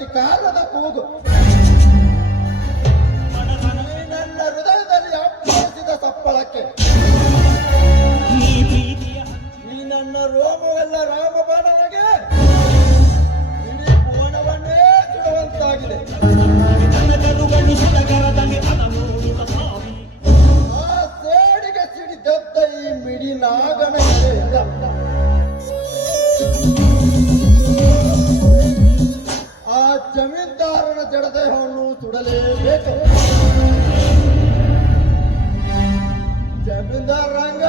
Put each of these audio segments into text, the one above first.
ಪ್ರತಿಕಾರದ ಕೂಗು ನನ್ನ ಹೃದಯದಲ್ಲಿ ಅಪ್ಪಳಿಸಿದ ಸಪ್ಪಳಕ್ಕೆ ಈ ನನ್ನ ರೋಮವೆಲ್ಲ ರಾಮಬಾಣವಾಗಿ ಇಡೀ ಕೋಣವನ್ನೇ ಸುಡುವಂತಾಗಿದೆ. ಆ ಸೇಡಿಗೆ ಸಿಡಿದದ್ದ ಈ ಮಿಡಿ ನಾಗನ ಎದೆಯಿಂದ ಆ ಜಮೀನ್ದಾರನ ಜಡದೇಹವನ್ನು ಸುಡಲೇಬೇಕು. ಜಮೀನ್ದಾರ ರಂಗ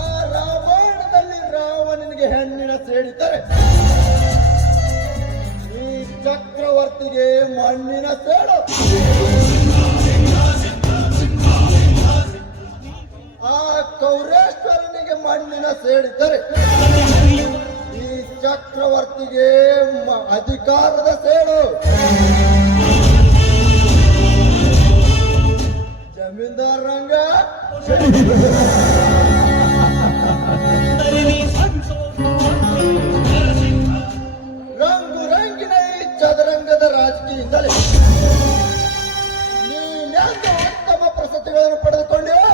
ಆ ರಾಮಾಯಣದಲ್ಲಿ ರಾವಣನಿಗೆ ಹೆಣ್ಣಿನ ಸೇಡಿದ್ದರೆ ಈ ಚಕ್ರವರ್ತಿಗೆ ಮಣ್ಣಿನ ಸೇಡು. ಆ ಕೌರೇಶ್ವರನಿಗೆ ಮಣ್ಣಿನ ಸೇಡಿದ್ದರೆ ಈ ಚಕ್ರವರ್ತಿಗೆ ಅಧಿಕಾರದ ಸೇಡು. ಜಮೀನ್ದಾರ ರಂಗ ರಂಗು ರಂಗಿನ ಈ ಚದರಂಗದ ರಾಜಕೀಯದಿಂದಲೇ ನೀನ್ಯಾಕೆ ಉತ್ತಮ ಪ್ರಶಸ್ತಿಗಳನ್ನು ಪಡೆದುಕೊಂಡೆಯೋ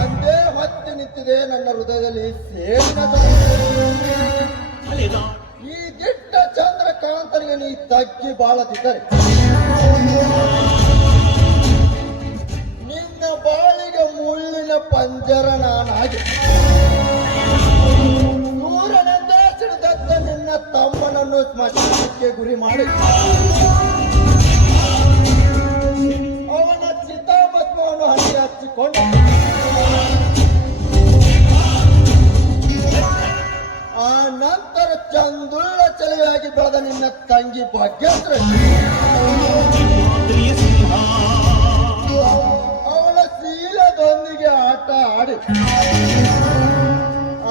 ಅಂದೇ ಹೊತ್ತಿ ನಿಂತಿದೆ ನನ್ನ ಹೃದಯದಲ್ಲಿ ಸೇರಿನ ಈ ದಿಟ್ಟ ಚಂದ್ರಕಾಂತನಿಗೆ ನೀ ತಗ್ಗಿ ಬಾಳದಿದ್ದರೆ ನಿನ್ನ ಬಾಳಿಗೆ ಮುಳ್ಳಿನ ಪಂಜರ ನಾನಾಗಿ ಸೂರ್ಯನೆಂದೇ ಸಿಡಿದತ್ತ ನಿನ್ನ ತಮ್ಮನನ್ನು ಸ್ಮಶಾನಕ್ಕೆ ಗುರಿ ಮಾಡಿ ಅವನ ಚಿತಾಭಸ್ಮವನ್ನು ಹಂಗೆ ಹಚ್ಚಿಕೊಂಡು ಆ ನಂತರ ಚಂದುಳ್ಳ ಚೆಲುವೆಯಾಗಿ ಬೆಳೆದ ನಿನ್ನ ತಂಗಿ ಭಾಗ್ಯಶ್ರೀ ಅವಳ ಶೀಲದೊಂದಿಗೆ ಆಟ ಆಡಿ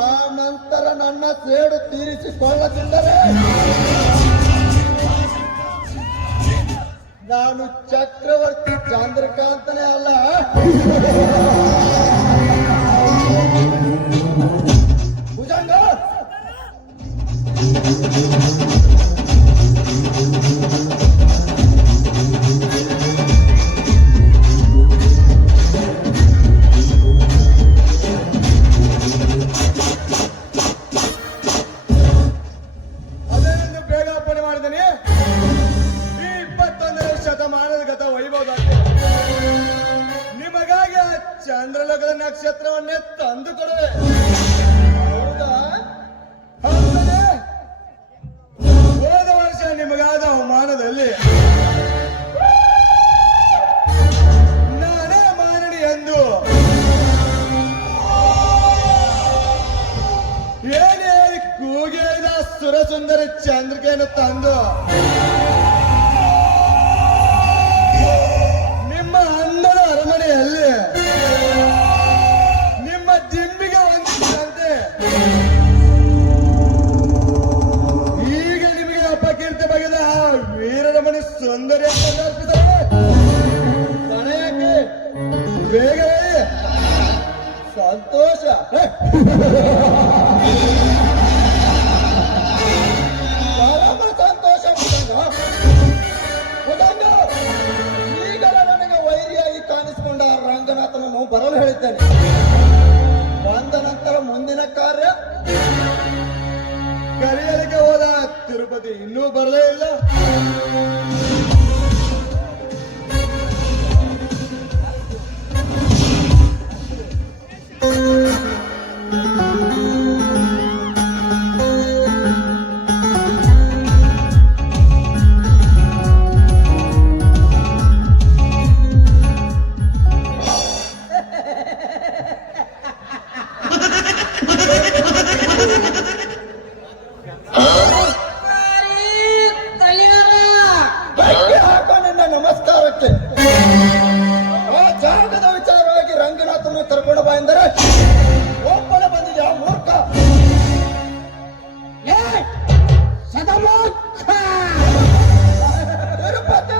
ಆ ನಂತರ ನನ್ನ ಸೇಡು ತೀರಿಸಿಕೊಳ್ಳದಿದ್ದರೆ ನಾನು ಚಕ್ರವರ್ತಿ ಚಂದ್ರಕಾಂತನೇ ಅಲ್ಲ. ಭುಜಂಗ ಅದೇನು ಬೇಗ ಅಪ್ಪಣೆ ಮಾಡಿದ್ದೇನೆ. ಈ 21ನೇ ಶತಮಾನದ ಗತ ವೈಭವದಲ್ಲಿ ನಿಮಗಾಗಿ ಆ ಚಂದ್ರಲೋಕದ ನಕ್ಷತ್ರವನ್ನೇ ತಂದು ಕೊಡುವೆ. ಹೌದಾ? ಹೌದನೇ? ಹೋದ ವರ್ಷ ನಿಮಗಾದ ಅವಮಾನದಲ್ಲಿ ನಾನೇ ಮಾನಡಿ ಎಂದು ಏನೇಳಿ ಕೂಗಿದ ಸುರಸುಂದರಿ ಚಂದ್ರಿಕೆಯನ್ನು ತಂದು ನಿಮ್ಮ ಅನ್ನದ ಅರಮನೆಯಲ್ಲಿ ನಿಮ್ಮ ದಿಂಬಿಗೆ ಹೊಂದಿಸಿದಂತೆ ಈಗ ನಿಮಗೆ ಅಪಕೀರ್ತಿ ಬಗೆದ ಆ ವೀರರಮಣಿ ಸುಂದರಿ ಅರ್ಪಿಸಲೇ ಕಣೆಯಾಕೆ ಬೇಗವೇ ಸಂತೋಷ. ಪರಮ ಸಂತೋಷ ಭುಜಂಗ. ಈಗಲೇ ನನಗೆ ವೈರಿಯಾಗಿ ಕಾಣಿಸಿಕೊಂಡ ರಂಗನಾಥನನ್ನು ಬರಲು ಹೇಳಿದ್ದೇನೆ. ಬಂದ ನಂತರ ಮುಂದಿನ ಕಾರ್ಯ ಕರೆಯಲಿಕ್ಕೆ ಹೋದ ತಿರುಪತಿ ಇನ್ನೂ ಬರಲೇ ಇಲ್ಲ. ಹಾಕೋ ನಿನ್ನ ನಮಸ್ಕಾರಕ್ಕೆ. ಆ ಜಾಗದ ವಿಚಾರವಾಗಿ ರಂಗನಾಥನ ಕರ್ಕೊಂಡು ಬಾ ಎಂದರೆ ಒಬ್ಬನ ಬಂದಿದೆ ಆ ಮೂರ್ಖ. ತಿರುಪತಿ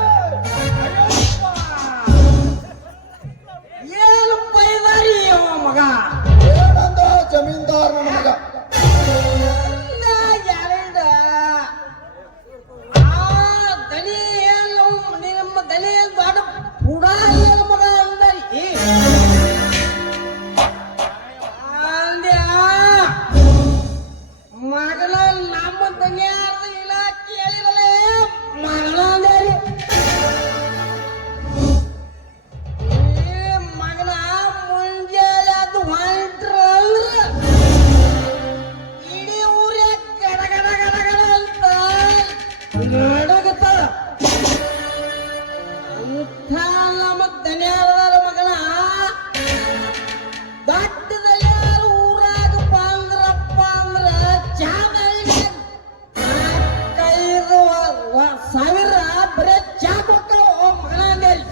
ನಮ್ಮ ದನಿಯಾರ ಮಗನ ದಟ್ಟದಲ್ಲಿ ಯಾರು ಊರಾಗ ಬಂದ್ರಪ್ಪ ಅಂದ್ರ ಚಾದಲ್ಲಿ 5,000 ಬರೇ ಚಾ ಕೊಕ್ಕವ ಮಗನ ಅಂದೇಳಿ.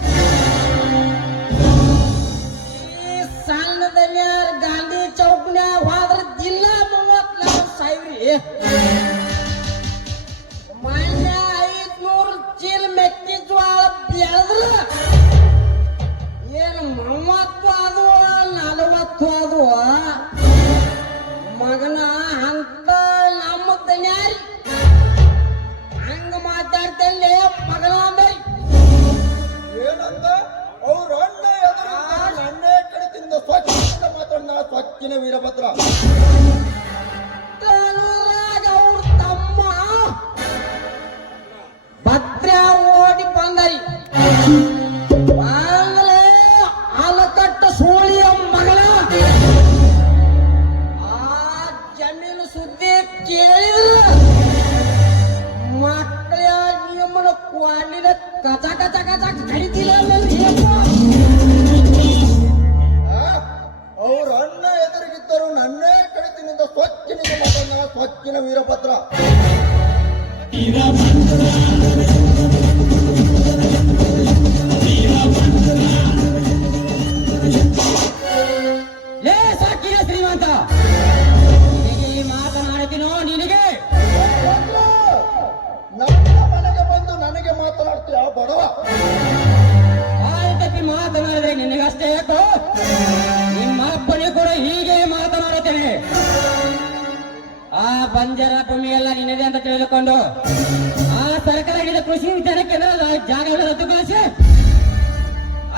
ಈ ಸಣ್ಣ ದನಿಯಾರ ಗಾಂಧಿ ಚೌಕ್ನ್ಯಾಗ ಹೋದ್ರ ದಿನ 34,000. ಮೊನ್ನೆ 500 ಚೀಲ ಮೆಕ್ಕೆಜೋಳ ಬೆಳೆದ್ರ ಏನು 30 ಅದು 40 ಅದು ಮಗನ ಅಂತ ನಮ್ಮ ದನ್ಯಾರಿ ಹಂಗ ಮಾತಾಡ್ತಲ್ಲೇ ಮಗನ ಅಂದರಿ. ಏನಂದ ಅವ್ರ ಅಣ್ಣ ಎದುರು ನನ್ನೇ ಕಡಿತಿಂದ ಸ್ವಚ್ಛ ಮಾತಾಡ ಸ್ವಚ್ಛನ ವೀರಭದ್ರ. ತನುರಾಗ ಅವ್ರ ತಮ್ಮ ಭದ್ರ ಓಡಿ ಬಂದರಿ. ಆಮೇಲೆ ಆಲಕಟ್ಟ ಸೋಳಿಯ ಮಗಳ ಆ ಜಮೀನು ಸುದ್ದಿ ಕೇಳಿದ ಮಕ್ಕಳ ನಿಮ್ಮನ ಕ್ವಾಲಿನ ಕಚ ಕಚ ಕಚ ಕಡಿತಿಲ್ಲ. ಅವ್ರ ಅಣ್ಣ ಎದುರಿಗಿದ್ದರು ನನ್ನೇ ಕಡಿತಿನಿಂದ ಸ್ವಚ್ಛನಿಗೆ ಮಾತಾಡ ಸ್ವಚ್ಛನ ವೀರಭದ್ರ. ಲೇ ಸಾಕಿನ ಶ್ರೀಮಂತ ನಿನಗೆ ಮಾತನಾಡ್ತೀನೋ ನಿನಗೆ ನನ್ನ ಮನೆಗೆ ಬಂದು ನನಗೆ ಮಾತನಾಡ್ತೀಯ ಬಡವ. ಆಯ್ತಕ್ಕೆ ಮಾತನಾಡಿದ್ರೆ ನಿನಗಷ್ಟೇ ಯಾಕೋ ನಿಮ್ಮ ಅಪ್ಪನೇ ಕೂಡ ಹೀಗೆ ಮಾತನಾಡುತ್ತೇನೆ. ಆ ಬಂಜರ ಭೂಮಿಯೆಲ್ಲ ನಿನ್ನದೇ ಅಂತ ತಿಳಿದುಕೊಂಡು ಆ ಸರ್ಕಾರ ಹಿಡಿದ ಕೃಷಿ ವಿಜ್ಞಾನ ಕೇಂದ್ರ ಜಾಗವನ್ನು ರದ್ದುಗೊಳಿಸಿ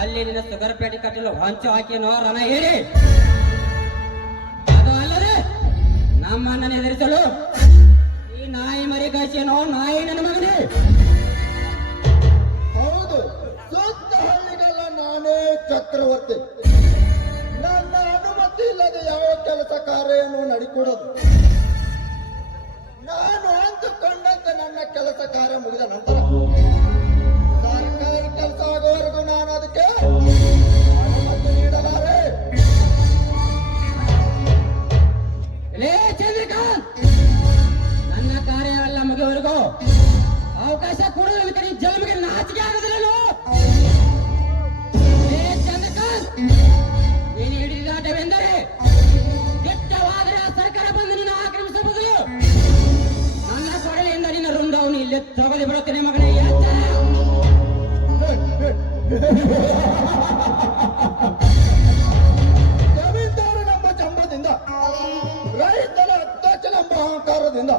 ಅಲ್ಲಿ ನಿನ್ನ ಸುಗರ್ ಪೇಟೆ ಕಟ್ಟಲು ಹೊಂಚು ಹಾಕಿ ರಣ ಹೇಳಿ ಅದು ಅಲ್ಲದೆ ನಮ್ಮಣ್ಣನ ಎದುರಿಸಲು ಈ ನಾಯಿ ಮರಿ ಕಳಿಸಿನೋ ನಾಯಿ ನನ್ನ ಮಗನೇ. ಹೌದು, ಸುತ್ತ ಹಳ್ಳಿಗೆಲ್ಲ ನಾನೇ ಚಕ್ರವರ್ತಿ. ನನ್ನ ಅನುಮತಿ ಇಲ್ಲದೆ ಯಾವ ಕೆಲಸ ಕಾರ್ಯವನ್ನು ನಡಿಕೊಡೋದು. ನಾನು ಅಂದುಕೊಂಡಂತೆ ನನ್ನ ಕೆಲಸ ಕಾರ್ಯ ಮುಗಿದ ನಂತರ ಸರ್ಕಾರಿ ಕೆಲಸ ಆಗುವವರೆಗೂ ನಾನು ಅದಕ್ಕೆ ಅನುಮತಿ ನೀಡಲಾರೆ. ಲೇ ಚಂದ್ರಕಾಂತ್, ನನ್ನ ಕಾರ್ಯವೆಲ್ಲ ಮುಗಿಯವರೆಗೂ ಅವಕಾಶ ಕೊಡೋದಕ್ಕೆ ನೀನು ಜನ್ಮಿಗೆ ನಾಚಿಕೆ ಆಗೋದಿಲ್ಲೋ. ಲೇ ಚಂದ್ರಕಾಂತ್, ನೀನು ಹಿಡಿದಾಟವೆಂದರೆ ದಿಟ್ಟವಾದರೆ ಆ ಸರ್ಕಾರ ಬಂದು ನಿನ್ನ ಆಕ್ರಮಿಸಬಹುದು. ನನ್ನ ಕೊಡಲಿಯಿಂದ ನಿನ್ನ ವೃಂದವನ್ನು ಇಲ್ಲಿ ತಗೊಳ್ಳಿ ಬಿಡುತ್ತೇನೆ ಮಗನೇ. ಜಮೀನ್ದಾರ ನಮ್ಮ ಚಂಬದಿಂದ, ರೈತರ ಅಧ್ಯಕ್ಷ ನಮ್ಮ ಅಹಂಕಾರದಿಂದ,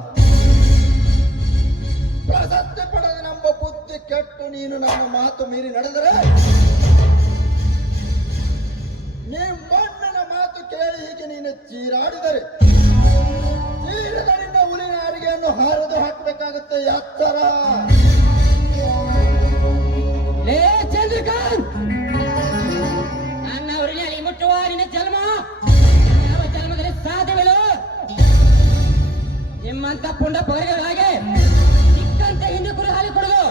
ಪ್ರಶಸ್ತಿ ಪಡೆದ ನಮ್ಮ ಬುದ್ಧಿ ಕೆಟ್ಟು ನೀನು ನನ್ನ ಮಾತು ಮೀರಿ ನಡೆದರೆ, ನಿಮ್ಮಣ್ಣನ ಮಾತು ಕೇಳಿ ಹೀಗೆ ನೀನು ಚೀರಾಡಿದರೆ ಚೀರಿದ ನಿನ್ನ ಹುಲಿನ ಅಡಿಗೆಯನ್ನು ಹರಿದು ಹಾಕಬೇಕಾಗುತ್ತೆ. ಎಚ್ಚರ. ಲೇ ಚಂದ್ರಕಾಂತ್, ನನ್ನ ಊರಿನಲ್ಲಿ ಮುಟ್ಟುವ ನಿನ್ನ ಜನ್ಮ ಯಾವ ಜನ್ಮದಲ್ಲಿ ಸಾಧ್ಯವಿಲ್ಲ. ನಿಮ್ಮಂತ ಪುಂಡ ಪೊರೆಗಳಾಗೆ ಸಿಕ್ಕಂತೆ ಹಿಂದೆ ಕುರಿ ಹಾಲಿ ಕೊಡುದು.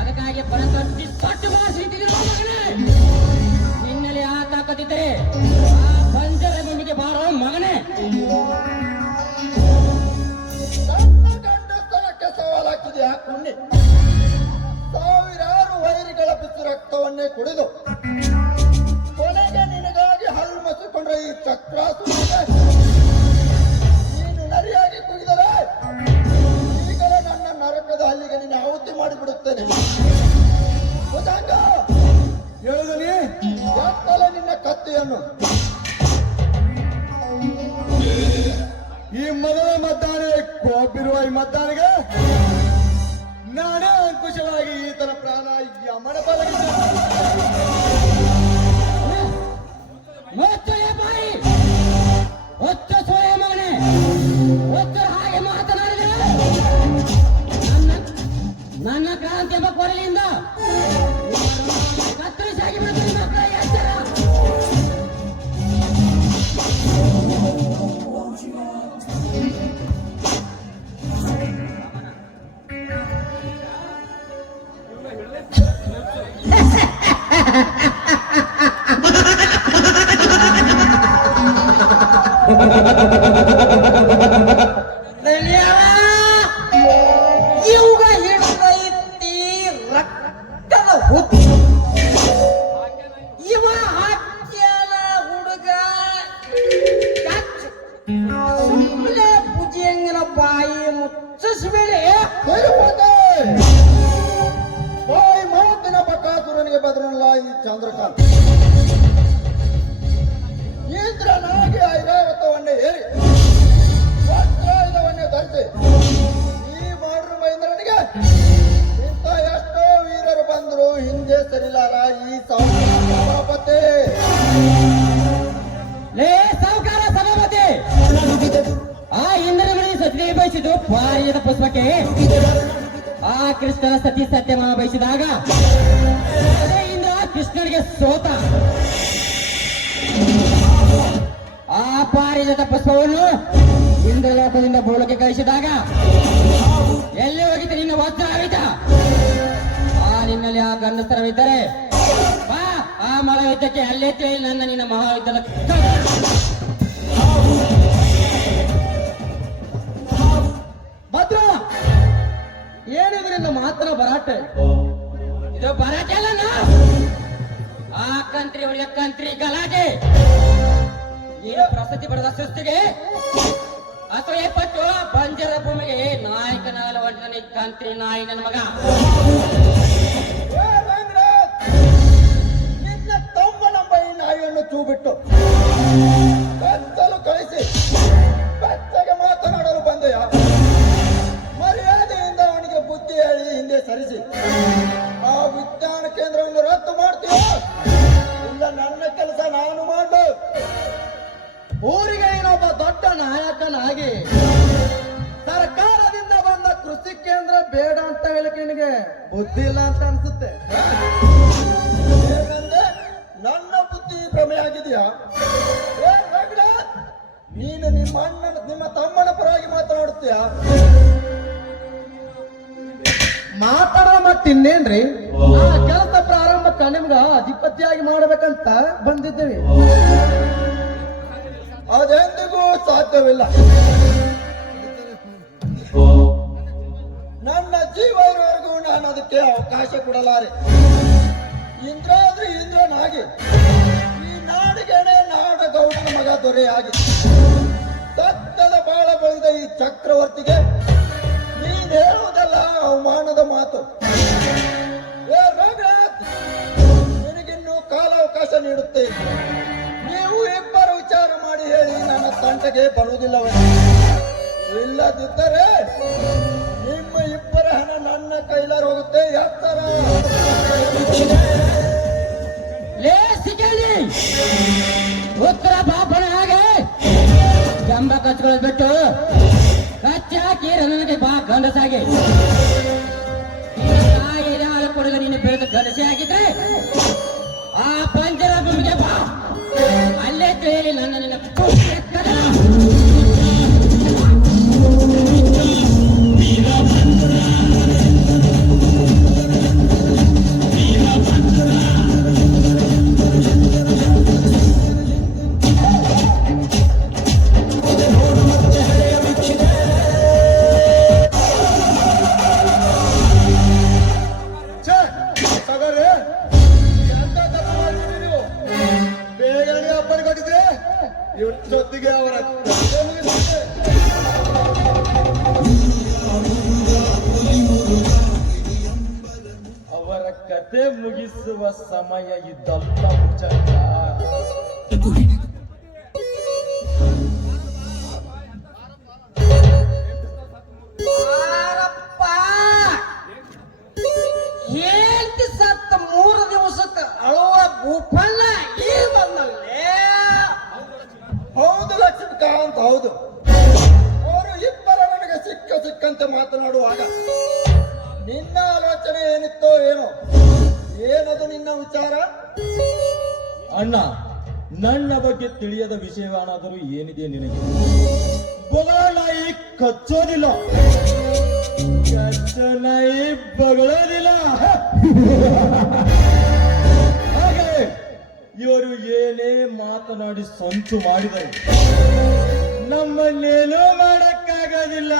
ಅದಕ್ಕಾಗಿ ಪರತೊಟ್ಟಿ ಸಟ್ಟು ಮಾಸಿ ಮಗನೇ. ನಿನ್ನಲ್ಲಿ ಆ ತಾಕತ್ತಿದ್ದರೆ ಆ ಬಂಜರ ಭೂಮಿಗೆ ಬಾರೋ ಮಗನೇ. ನನ್ನ ಗಂಡಸ್ತನಕ್ಕೆ ಸವಾಲಾಗ್ತಿದೆಯಾ ಕುಣ್ಣಿ? ಸಾವಿರಾರು ವೈರಿಗಳ ಬಿಸಿ ರಕ್ತವನ್ನೇ ಕುಡಿದು ಕೊನೆಗೆ ನಿನಗಾಗಿ ಹಲ್ಲು ಮಸಿಕೊಂಡ್ರೆ ಈ ಚಕ್ರಾಸುರನಿಗೆ ನೀನು ನರಿಯಾಗಿ ಕುಗಿದರೆ ಈಗಲೇ ನನ್ನ ನರಕದ ಹಲ್ಲಿಗೆ ನೀನು ಆಹುತಿ ಮಾಡಿಬಿಡುತ್ತೇನೆ. ಭುಜಂಗ, ಹೇಳಿದನಿ ಎತ್ತಲೆ ನಿನ್ನ ಕತ್ತಿಯನ್ನು. ಈ ಮೊದಲ ಮತದಾನ ಕೋಪಿರುವ ಈ ಮತದಾನಿಗೆ ನಾನೇ ಅಂಕುಶವಾಗಿ ಈತನ ಪ್ರಾಣ ಯಮನ ಬಲಗಿದ್ದೆ. ಮುಚ್ಚಲೇ ಬಾಯಿ, ಹೊತ್ತು ಸೋಯ ಮಗನೇ. ಹೊತ್ತು ಹಾಗೆ ಮಾತನಾಡಿದರೆ ನನ್ನ ಕ್ರಾಂತಿ ಎಂಬ ಕೊರಲಿಯಿಂದ ಕತ್ತರಿಸಾಗಿ ಬಿಡುತ್ತದೆ ಮಕ್ಕಳ. ಎಚ್ಚರ. ಇವಾಗ ಹಿಡಿದೈತಿ ರಕ್ತದ ಹುತ್ತು. ಇವ ಹಾಕ್ಯಾನ ಹುಡುಗ ಸುಮ್ಮನೆ ಭುಜಂಗನ ಬಾಯಿ ಮುಚ್ಚಿಸ್ಬೇಡಿ. ಬಾಯಿ ಮಾತಿನ ಬಕಾಸುರನಿಗೆ ಬದಲಲ್ಲ ಈ ಚಂದ್ರಕಾಂತ್. ಇಂದ್ರನಾಗಿ ಐರಾವತವನ್ನೇ ಏರಿ ವಜ್ರಾಯುಧವನ್ನೇ ಧರಿಸಿ ಈ ಮಾಡ್ರು ಮಹೇಂದ್ರನಿಗೆ ಇಂಥ ಎಷ್ಟೋ ವೀರರು ಬಂದರು ಹಿಂದೆ ಸರಿಲಾರ ಈ ಸಭಾಪತಿ. ಲೇ ಸಾವುಕಾರ ಸಭಾಪತಿ, ಆ ಇಂದ್ರಮಣಿ ಸತಿ ಬಯಸಿದ್ದು ಪಾರಿಯದ ಪುಷ್ಪಕ್ಕೆ ಆ ಕೃಷ್ಣನ ಸತಿ ಸತ್ಯಮಾನ ಬಯಸಿದಾಗ ಅದೇ ಇಂದ್ರ ಕೃಷ್ಣನಿಗೆ ಸೋತ. ಆ ಪಾರಿಜಾತ ಪುಷ್ಪವನ್ನು ಇಂದ್ರಲೋಕದಿಂದ ಭೂಲೋಕಕ್ಕೆ ಕಳಿಸಿದಾಗ ಎಲ್ಲಿ ಹೋಗಿದ್ದ ನಿನ್ನ ವಜ್ರ ಆಯಿತ? ಆ ನಿನ್ನಲ್ಲಿ ಆ ಗಂಡಸರವಿದ್ದರೆ ಬಾ, ಆ ಮಹಾಯುದ್ಧಕ್ಕೆ ಅಲ್ಲೇ ತಿಳಿ ನನ್ನ ನಿನ್ನ ಮಹಾಯುದ್ಧದ ಭದ್ರ, ಏನಿದ್ರಿಂದ ಮಾತ್ರ ಭರಾಟೆ? ಇದು ಭರಾಟೆ ಅಲ್ಲ, ಆ ಕಂತ್ರಿ ಹೊಡೆಯ ಕಂತ್ರಿ ಗಲಾಟೆ. ನೀನು ಪ್ರಸಿದ್ಧಿ ಪಡೆದ ಸೃಷ್ಟಿಗೆ ಅಸೂಯೆ ಪಟ್ಟು ಬಂಜರ ಭೂಮಿಗೆ ನಾಯಕನಾದ ಒಡ್ಡನೆ ಕಂತ್ರಿ ನಾಯಿ ನನ್ನ ಮಗ. ಏ ರಂಗನಾಥ್, ನಿನ್ನ ತಮ್ಮನ ಬೈ ನಾಯಿಯನ್ನು ಚೂಬಿಟ್ಟು ಕತ್ತಲು ಕಳಿಸಿ ಬೆಚ್ಚಗೆ ಮಾತನಾಡಲು ಬಂದೆಯ? ಮರ್ಯಾದೆಯಿಂದ ಅವನಿಗೆ ಬುದ್ಧಿ ಹೇಳಿ ಹಿಂದೆ ಸರಿಸಿ ಆ ವಿಜ್ಞಾನ ಕೇಂದ್ರವನ್ನು ರದ್ದು ಮಾಡ್ತೀಯ? ಇಲ್ಲ ನನ್ನ ಕೆಲಸ ನಾನು ಮಾಡು. ಊರಿಗೆ ನೀನೊಬ್ಬ ದೊಡ್ಡ ನಾಯಕನಾಗಿ ಸರ್ಕಾರದಿಂದ ಬಂದ ಕೃಷಿ ಕೇಂದ್ರ ಬೇಡ ಅಂತ ಹೇಳಿಕೆ ನಿನಗೆ ಬುದ್ಧಿ ಇಲ್ಲ ಅಂತ ಅನ್ಸುತ್ತೆ. ಏನಂದೆ? ನನ್ನ ಬುದ್ಧಿ ಭ್ರಮೆಯಾಗಿದೆಯಾ? ಏ ರಂಗನಾಥ್, ನೀನು ನಿಮ್ಮ ತಮ್ಮನ ಪರವಾಗಿ ಮಾತನಾಡುತ್ತೀಯಾ? ಮಾತಾಡೋ ಮತ್ತಿನ್ನೇನ್ರಿ? ಆ ಕೆಲಸ ಪ್ರಾರಂಭಕ್ಕ ನಿಮ್ಗ ಅಧಿಪತಿಯಾಗಿ ಮಾಡಬೇಕಂತ ಬಂದಿದ್ದೀವಿ. ಅದೆಂದಿಗೂ ಸಾಧ್ಯವಿಲ್ಲ. ನನ್ನ ಜೀವ ಇರುವವರೆಗೂ ನಾನು ಅದಕ್ಕೆ ಅವಕಾಶ ಕೊಡಲಾರೆ. ಇಂದ್ರಾದ್ರಿ ಇಂದ್ರನಾಗಿ ಈ ನಾಡಿಗೆನೆ ನಾಡ ಗೌಡನ ಮಗ ದೊರೆಯಾಗಿ ಸತ್ಯದ ಬಾಳ ಬೆಳೆದ ಈ ಚಕ್ರವರ್ತಿಗೆ ನೀನ್ ಹೇಳುವುದಲ್ಲ ಅವಮಾನದ ಮಾತು. ಏ ರಂಗನಾಥ್, ನಿನಗಿನ್ನೂ ಕಾಲಾವಕಾಶ ನೀಡುತ್ತೇನೆ. ನೀವು ಇಬ್ಬರು ವಿಚಾರ ಮಾಡಿ ಹೇಳಿ ನನ್ನ ತಂಟೆಗೆ ಬರುವುದಿಲ್ಲವೇ? ಇಲ್ಲದಿದ್ದರೆ ನಿಮ್ಮ ಇಬ್ಬರ ಹಣ ನನ್ನ ಕೈಲಾರ ಹೋಗುತ್ತೆ. ಎತ್ತರ ಲೇ ಸಿಕ್ಕಿ ಉತ್ತರ ಬಾಪನ ಹಾಗೆ ಜಂಬ ಕಚ್ಕೊಳ್ಳೋದು ಬಿಟ್ಟು ಕಚ್ಚಿ ಹಾಕಿ ನನಗೆ ಬಾ ಗಂಡಸಾಗಿ ಹಾಲು ಕೊಡಗ ನೀನು ಬೆಳೆದ ಗಂಡಸೆ ಆಗಿದ್ರೆ ಆ ಪಂಜರ ಭೂಮಿಗೆ ಬಾ, ಅಲ್ಲೇ ಕೇಳಿ ನನ್ನ ನಿನ್ನ ಜೊತೆಗೆ ಅವರ ಅವರ ಕತೆ ಮುಗಿಸುವ ಸಮಯ ಇದಲ್ಲ ಭುಜಂಗ. ಆರಪ್ಪ, ಹೇಳ್ತಿ ಸತ್ತ 3 ದಿವಸಕ್ಕೆ ಅಳುವ ಭೂಪನ್ನ ಈ ಬಂದಲ್ಲೇ. ಹೌದು ಲಕ್ಷ್ಮೀಕಾಂತ್, ಹೌದು. ಅವರು ಇಬ್ಬರ ನನಗೆ ಸಿಕ್ಕಂತೆ ಮಾತನಾಡುವಾಗ ನಿನ್ನ ಆಲೋಚನೆ ಏನಿತ್ತೋ ಏನೋ? ಏನದು ನಿನ್ನ ವಿಚಾರ? ಅಣ್ಣ, ನನ್ನ ಬಗ್ಗೆ ತಿಳಿಯದ ವಿಷಯವೇನಾದರೂ ಏನಿದೆ ನಿನಗೆ? ಬೊಗಳ ನಾಯಿ ಕಚ್ಚೋದಿಲ್ಲ, ಕಚ್ಚ ನಾಯಿ ಬಗಳೋದಿಲ್ಲ. ಮಾತನಾಡಿ ಸಂಚು ಮಾಡಿದರು ನಮ್ಮನ್ನೇನೂ ಮಾಡಕ್ಕಾಗೋದಿಲ್ಲ.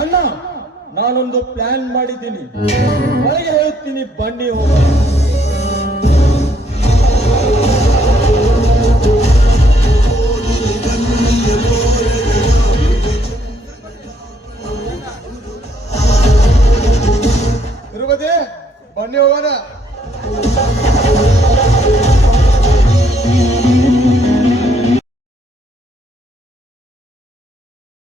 ಅಣ್ಣ, ನಾನೊಂದು ಪ್ಲಾನ್ ಮಾಡಿದ್ದೀನಿ, ಒಳಗೆ ಹೇಳ್ತೀನಿ, ಬನ್ನಿ ಹೋಗೋಣ. ತಿರುಪತಿ, ಬನ್ನಿ ಹೋಗೋಣ.